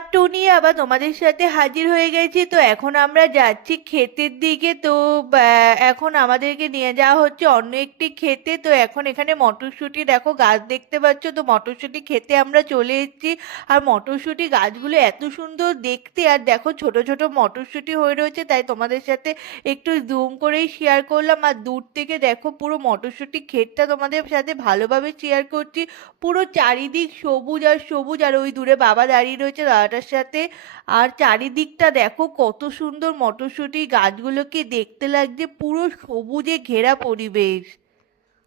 Part 2 নিয়ে আবার তোমাদের সাথে হাজির হয়ে গেছি। তো এখন আমরা যাচ্ছি ক্ষেতের দিকে। তো এখন আমাদেরকে নিয়ে যাওয়া হচ্ছে অন্য একটি ক্ষেতে। তো এখন এখানে মটরশুঁটি দেখো গাছ দেখতে পাচ্ছ, তো মটরশুঁটি খেতে আমরা চলে এসেছি। আর মটরশুঁটি গাছগুলো এত সুন্দর দেখতে, আর দেখো ছোট ছোট মটরশুঁটি হয়ে রয়েছে, তাই তোমাদের সাথে একটু জুম করেই শেয়ার করলাম। আর দূর থেকে দেখো পুরো মটরশুঁটি ক্ষেতটা তোমাদের সাথে ভালোভাবে শেয়ার করছি। পুরো চারিদিক সবুজ আর সবুজ, আর ওই দূরে বাবা দাঁড়িয়ে রয়েছে দাদাটার সাথে। আর চারিদিকটা দেখো কত সুন্দর মটরশুঁটি গাছগুলোকে দেখতে লাগছে, পুরো সবুজে ঘেরা পরিবেশ।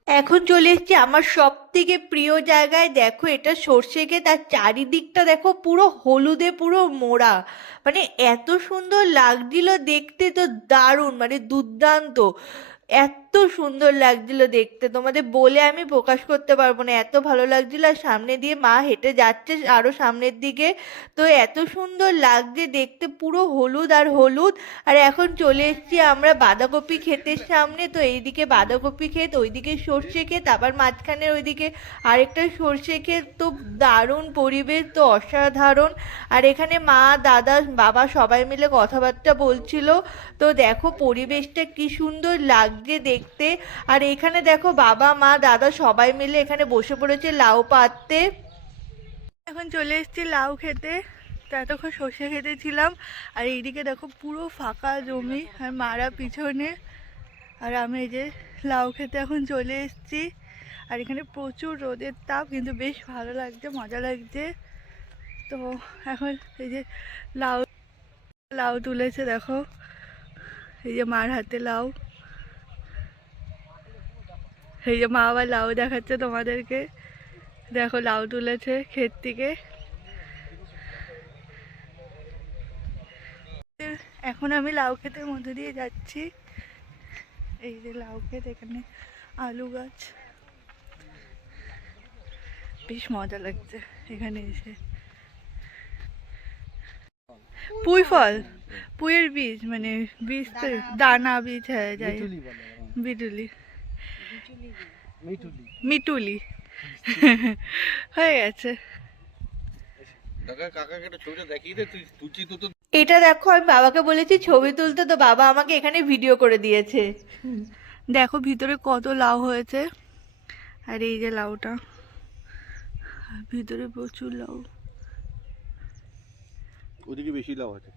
এখন চলে এসেছি আমার সব থেকে প্রিয় জায়গায়। দেখো এটা সর্ষে ক্ষেত, আর চারিদিকটা দেখো পুরো হলুদে পুরো মোড়া। মানে এত সুন্দর লাগছিল দেখতে, তো দারুণ মানে দুর্দান্ত। এত সুন্দর লাগছিল দেখতে, তোমাদের বলে আমি প্রকাশ করতে পারবো না, এত ভালো লাগছিল। আর সামনে দিয়ে মা হেঁটে যাচ্ছে আরো সামনের দিকে। তো এত সুন্দর লাগছে দেখতে, পুরো হলুদ আর হলুদ। আর এখন চলে এসেছি আমরা বাঁধাকপি ক্ষেতের সামনে। তো এইদিকে বাঁধাকপি ক্ষেত, ওইদিকে সর্ষে ক্ষেত, আবার মাঝখানে ওইদিকে আরেকটা সর্ষে ক্ষেত। তো দারুণ পরিবেশ, তো অসাধারণ। আর এখানে মা দাদা বাবা সবাই মিলে কথাবার্তা বলছিল। তো দেখো পরিবেশটা কি সুন্দর লাগছে দেখতে। আর এখানে দেখো বাবা মা দাদা সবাই মিলে এখানে বসে পড়েছে লাউ পাততে। এখন চলে এসেছি লাউ খেতে। তো এতক্ষণ সর্ষে খেতে ছিলাম। আর এইদিকে দেখো পুরো ফাঁকা জমি, আর মারা পিছনে। আর আমি এই যে লাউ খেতে এখন চলে এসেছি। আর এখানে প্রচুর রোদের তাপ, কিন্তু বেশ ভালো লাগছে, মজা লাগছে। তো এখন এই যে লাউ লাউ তুলেছে দেখো, এই যে মার হাতে লাউ। এই যে মা আবার লাউ দেখাচ্ছে তোমাদেরকে, দেখো লাউ তুলেছে ক্ষেত থেকে। এখন আমি লাউ ক্ষেতের মধ্যে দিয়ে যাচ্ছি। এই যে লাউ ক্ষেত, এখানে আলু গাছ, বেশ মজা লাগছে এখানে এসে। পুঁই ফল, পুঁইয়ের বীজ, মানে বীজ তো দানা বীজ, হ্যাঁ যাই বিটুলি মিটুলি হয়ে গেছে। এটা দেখো আমি বাবাকে বলেছি ছবি তুলতে, তো বাবা আমাকে এখানে ভিডিও করে দিয়েছে। দেখো ভিতরে কত লাউ হয়েছে। আর এই যে লাউটা, ভিতরে প্রচুর লাউ। ওদিকে বেশি লাউ আছে।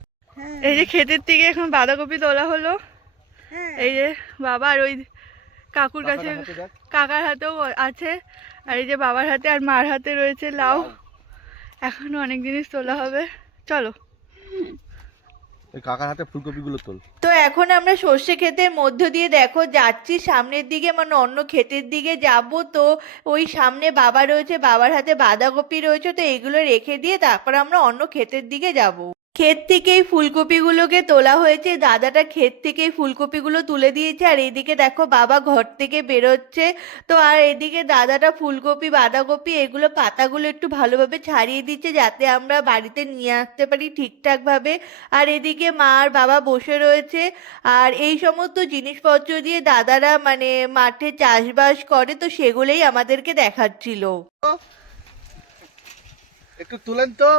এই যে ক্ষেতের থেকে এখন বাঁধাকপি তোলা হলো। এই যে বাবা, আর ওই কাকুর কাছে কাকার হাতেও আছে। আর এই যে বাবার হাতে আর মার হাতে রয়েছে লাউ। এখনো অনেক জিনিস তোলা হবে, চলো। কাকার হাতে ফুলকপিগুলো তোল। তো এখন আমরা সর্ষে ক্ষেতের মধ্য দিয়ে দেখো যাচ্ছি সামনের দিকে, মানে অন্য ক্ষেতের দিকে যাব। তো ওই সামনে বাবা রয়েছে, বাবার হাতে বাঁধাকপি রয়েছে, তো এগুলো রেখে দিয়ে তারপর আমরা অন্য ক্ষেতের দিকে যাব। ক্ষেত থেকে এই ফুলকপিগুলোকে তোলা হয়েছে, দাদাটা ক্ষেত থেকে এই ফুলকপিগুলো তুলে দিয়েছে। আর এদিকে দেখো বাবা ঘর থেকে বেরোচ্ছে। তো আর এদিকে দাদাটা ফুলকপি বাঁধাকপি এগুলো পাতাগুলো একটু ভালোভাবে ছাড়িয়ে দিচ্ছে, যাতে আমরা বাড়িতে নিয়ে আসতে পারি ঠিকঠাক ভাবে। আর এদিকে মা আর বাবা বসে রয়েছে। আর এই সমস্ত জিনিসপত্র দিয়ে দাদারা মানে মাঠে চাষবাস করে, তো সেগুলোই আমাদেরকে দেখাচ্ছিল। একটু তুলেন তো,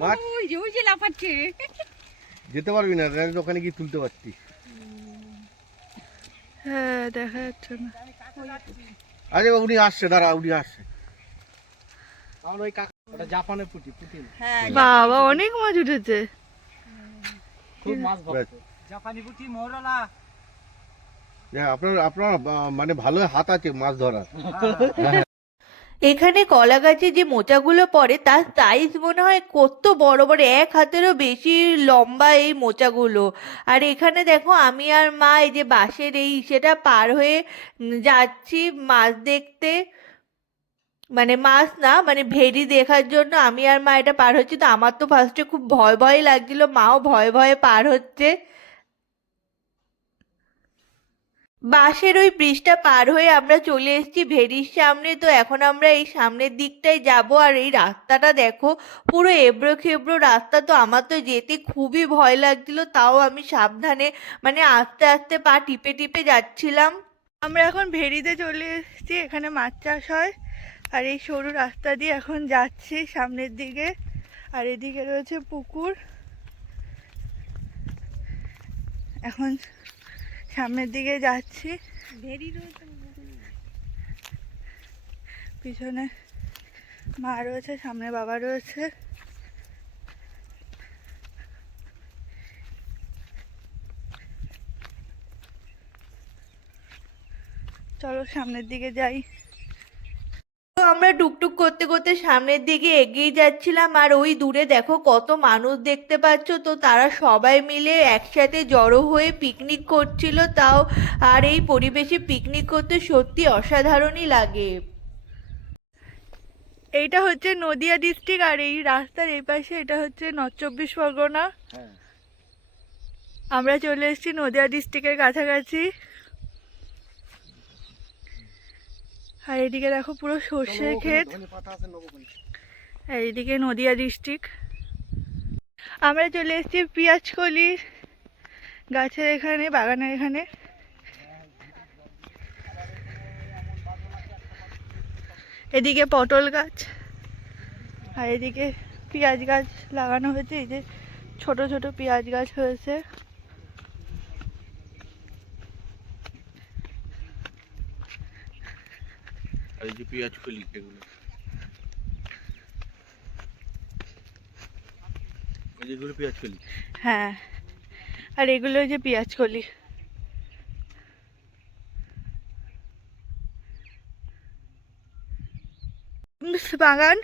মাছ ওই যে লাফাচ্ছে। যেতে পারবি না, ওখানে গিয়ে তুলতে পারতি। হ্যাঁ দেখা যাচ্ছে না। আরে উনি আসছে, দাঁড়া উনি আসছে। আমার ওই কাকা, ওটা জাপানের পুঁটি পুঁটি। হ্যাঁ বাবা অনেক মাছ উঠেছে। খুব মাছ ভক্ত। জাপানি পুঁটি মরলা। আপনার আপনার মানে ভালো হাত আছে মাছ ধরার। এখানে কলা গাছে যে মোচাগুলো পড়ে তার সাইজ মনে হয় কত বড় বড়, এক হাতেরও বেশি লম্বা এই মোচাগুলো। আর এখানে দেখো আমি আর মা এই যে বাঁশের এই সেটা পার হয়ে যাচ্ছি মাছ দেখতে। মানে মাছ না, মানে ভেড়ি দেখার জন্য আমি আর মা এটা পার হচ্ছি। তো আমার তো ফার্স্টে খুব ভয় ভয় লাগছিল, মাও ভয়ে ভয়ে পার হচ্ছে। বাঁশের ওই ব্রিজটা পার হয়ে আমরা চলে এসেছি ভেরির সামনে। তো এখন আমরা এই সামনের দিকটাই যাব। আর এই রাস্তাটা দেখো পুরো এবড়ো খেবড়ো রাস্তা, তো আমার তো যেতে খুবই ভয় লাগছিল, তাও আমি সাবধানে মানে আস্তে আস্তে পা টিপে টিপে যাচ্ছিলাম। আমরা এখন ভেরিতে চলে এসেছি, এখানে মাছ চাষ হয়। আর এই সরু রাস্তা দিয়ে এখন যাচ্ছি সামনের দিকে। আর এদিকে রয়েছে পুকুর। এখন সামনের দিকে যাচ্ছি। পিছনে মা রয়েছে, সামনে বাবা রয়েছে। চলো সামনের দিকে যাই। তো আমরা টুকটুক করতে করতে সামনের দিকে এগিয়ে যাচ্ছিলাম, আর ওই দূরে দেখো কত মানুষ দেখতে পাচ্ছ। তো তারা সবাই মিলে একসাথে জড়ো হয়ে পিকনিক করছিল তাও। আর এই পরিবেশে পিকনিক করতে সত্যি অসাধারণই লাগে। এইটা হচ্ছে নদিয়া ডিস্ট্রিক্ট, আর এই রাস্তার এই পাশে এটা হচ্ছে নর্থ চব্বিশ পরগনা। হ্যাঁ, আমরা চলে এসেছি নদিয়া ডিস্ট্রিক্টের কাছাকাছি। আর এদিকে দেখো পুরো সর্ষের ক্ষেত, পাতা আছে নবগঞ্জ। আর এইদিকে নদিয়া ডিস্ট্রিক্ট। আমরা চলে এসেছি পেঁয়াজকলি গাছের এখানে, বাগানের এখানে। এদিকে পটল গাছ, আর এদিকে পেঁয়াজ গাছ লাগানো হয়েছে। এই যে ছোট ছোট পেঁয়াজ গাছ হয়েছে। আর এই যে পেঁয়াজ কলি, এগুলো এই যেগুলো পেঁয়াজ কলি। হ্যাঁ, আর এগুলো যে পেঁয়াজকলি। বিমস বাগান,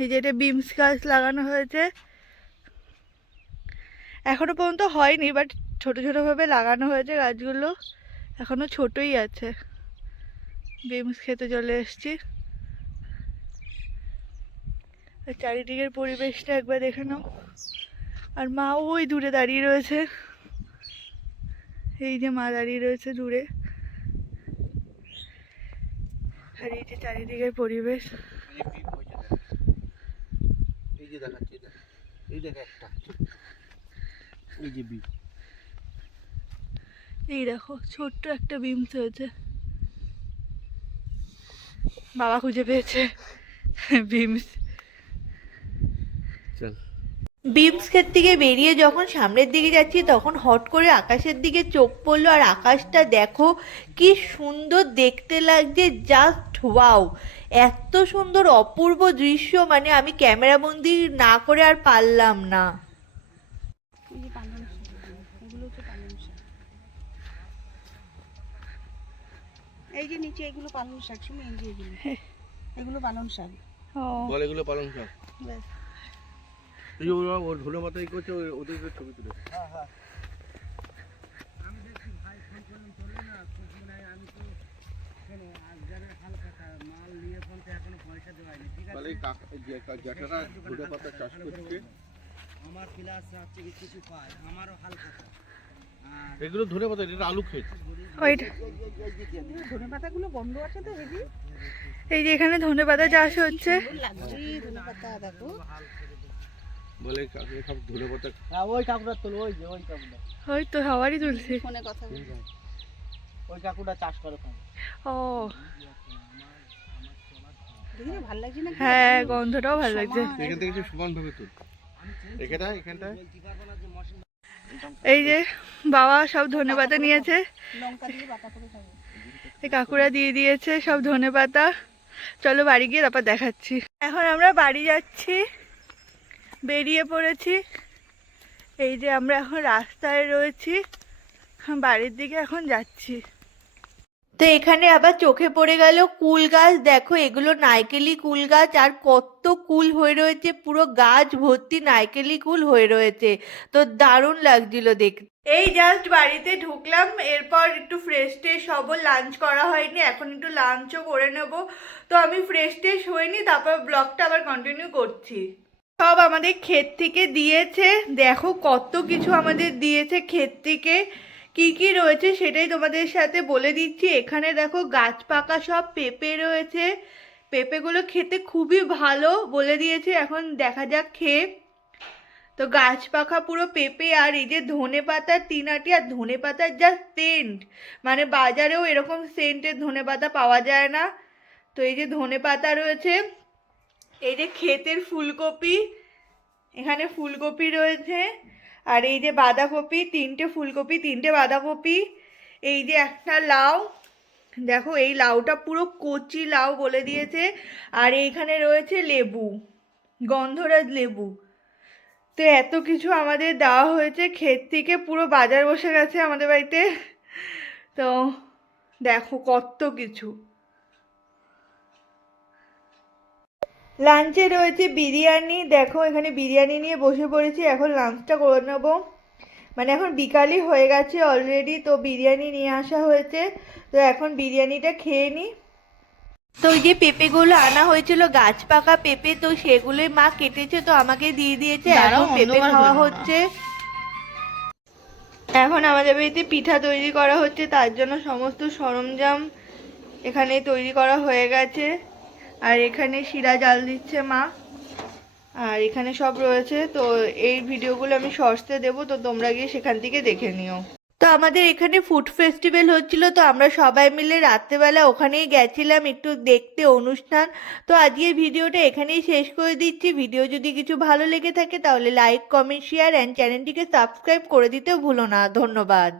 এই যে এটা বিমস গাছ লাগানো হয়েছে। এখনো পর্যন্ত হয়নি, বাট ছোট ছোট ভাবে লাগানো হয়েছে গাছগুলো, এখনো ছোটই আছে। বিমস খেতে চলে এসেছি। আর চারিদিকের পরিবেশটা একবার দেখে নাও। আর মা ওই দূরে দাঁড়িয়ে রয়েছে, এই যে মা দাঁড়িয়ে রয়েছে দূরে। আর এই যে চারিদিকের পরিবেশ। এই যে দেখাচ্ছি, এই দেখ একটা, এই যে বীজ। এই দেখো ছোট্ট একটা বিমস হয়েছে, বাবা খুঁজে পেয়েছে বিমস। চল। বিমস ক্ষেত থেকে বেরিয়ে যখন সামনের দিকে যাচ্ছি তখন হট করে আকাশের দিকে চোখ পড়লো। আর আকাশটা দেখো কি সুন্দর দেখতে লাগছে, জাস্ট ওয়াও! এত সুন্দর অপূর্ব দৃশ্য, মানে আমি ক্যামেরাবন্দি না করে আর পারলাম না। এই যে নিচে এগুলো পালং শাক, শুনে এই যে এগুলো পালং শাক। ও বল, এগুলো পালং শাক। ব্যাস। এই যে ওর ধনে পাতা করছে, ওদের ছবি তুলে। জ্যাঠারা ধনে পাতা চাষ করছে। আমার প্লাস রাত্রে কিছু পায়, আমারও হালকা। এগুলো ধনে পাতা, এটা আলু ক্ষেত। ওইটা ধনে পাতাগুলো বন্ধ আছে তো হেভি এই যে এখানে ধনেপাতা চাষ হচ্ছে। লাগছে। ধনে পাতা দেখো, বলে কাকু সব ধনে পাতা। ওই কাকুটা তোলো, ওই যে ওই কাকুটা, ওই তো সবারই তুলছে। ফোনে কথা বলছে, ওই কাকুটা চাষ করে। ও দেখি না, ভালো লাগছে না? হ্যাঁ, গন্ধটাও ভালো লাগছে। এখান থেকে একটু সমান ভাবে তুল, এখানটায়। এই যে বাবা সব ধনেপাতা নিয়েছে, লঙ্কা দিয়ে বাটা করে খাবে। এই কাকুরা দিয়ে দিয়েছে সব ধনেপাতা। চলো বাড়ি গিয়ে তারপর দেখাচ্ছি। এখন আমরা বাড়ি যাচ্ছি, বেরিয়ে পড়েছি। এই যে আমরা এখন রাস্তায় রয়েছি, বাড়ির দিকে এখন যাচ্ছি। তো এখানে আবার চোখে পড়ে গেল কুল গাছ। দেখো এগুলো নারকেলি কুল গাছ, আর কত কুল হয়ে রয়েছে, পুরো গাছ ভর্তি নারকেলি কুল হয়ে রয়েছে। তো দারুণ লাগছিল দেখতে। এই জাস্ট বাড়িতে ঢুকলাম, এরপর একটু ফ্রেশ ট্রেশ হব, লাঞ্চ করা হয়নি, এখন একটু লাঞ্চও করে নেব। তো আমি ফ্রেশ ট্রেশ হইনি, তারপর ব্লগটা আবার কন্টিনিউ করছি। সব আমাদের ক্ষেত থেকে দিয়েছে, দেখো কত কিছু আমাদের দিয়েছে ক্ষেত থেকে। কি কি রয়েছে সেটাই তোমাদের সাথে বলে দিচ্ছি। এখানে দেখো গাছ পাকা সব পেঁপে রয়েছে, পেঁপেগুলো খেতে খুবই ভালো বলে দিয়েছে, এখন দেখা যাক খেয়ে। তো গাছ পাকা পুরো পেঁপে, আর এই যে ধনে পাতার তিনাটি, আর ধনে পাতার যা সেন্ট, মানে বাজারেও এরকম সেন্টের ধনে পাতা পাওয়া যায় না। তো এই যে ধনে পাতা রয়েছে, এই যে ক্ষেতের ফুলকপি, এখানে ফুলকপি রয়েছে, আর এই যে বাঁধাকপি, 3টে ফুলকপি 3টে বাঁধাকপি, এই যে একটা লাউ, দেখো এই লাউটা পুরো কচি লাউ বলে দিয়েছে, আর এইখানে রয়েছে লেবু, গন্ধরাজ লেবু। তো এত কিছু আমাদের দেওয়া হয়েছে ক্ষেত থেকে, পুরো বাজার বসে গেছে আমাদের বাড়িতে। তো দেখো কত কিছু। লাঞ্চে রয়েছে বিরিয়ানি, দেখো এখানে বিরিয়ানি নিয়ে বসে পড়েছি, এখন লাঞ্চটা করে নেবো। মানে এখন বিকালই হয়ে গেছে অলরেডি, তো বিরিয়ানি নিয়ে আসা হয়েছে, তো এখন বিরিয়ানিটা খেয়ে নিই। তো ওই যে পেঁপেগুলো আনা হয়েছিল গাছ পাকা পেঁপে, তো সেগুলোই মা কেটেছে, তো আমাকে দিয়ে দিয়েছে, এখন পেঁপে খাওয়া হচ্ছে। এখন আমাদের বাড়িতে পিঠা তৈরি করা হচ্ছে, তার জন্য সমস্ত সরঞ্জাম এখানে তৈরি করা হয়ে গেছে। আর এখানে শিরা জাল দিচ্ছে মা, আর এখানে সব রয়েছে। তো এই ভিডিওগুলো আমি শর্টসে দেবো, তো তোমরা গিয়ে সেখান থেকে দেখে নিও। তো আমাদের এখানে ফুড ফেস্টিভ্যাল হচ্ছিল, তো আমরা সবাই মিলে রাত্রেবেলা ওখানেই গেছিলাম একটু দেখতে অনুষ্ঠান। তো আজকের ভিডিওটা এখানেই শেষ করে দিচ্ছি। ভিডিও যদি কিছু ভালো লেগে থাকে তাহলে লাইক, কমেন্ট, শেয়ার অ্যান্ড চ্যানেলটিকে সাবস্ক্রাইব করে দিতেও ভুলো না। ধন্যবাদ।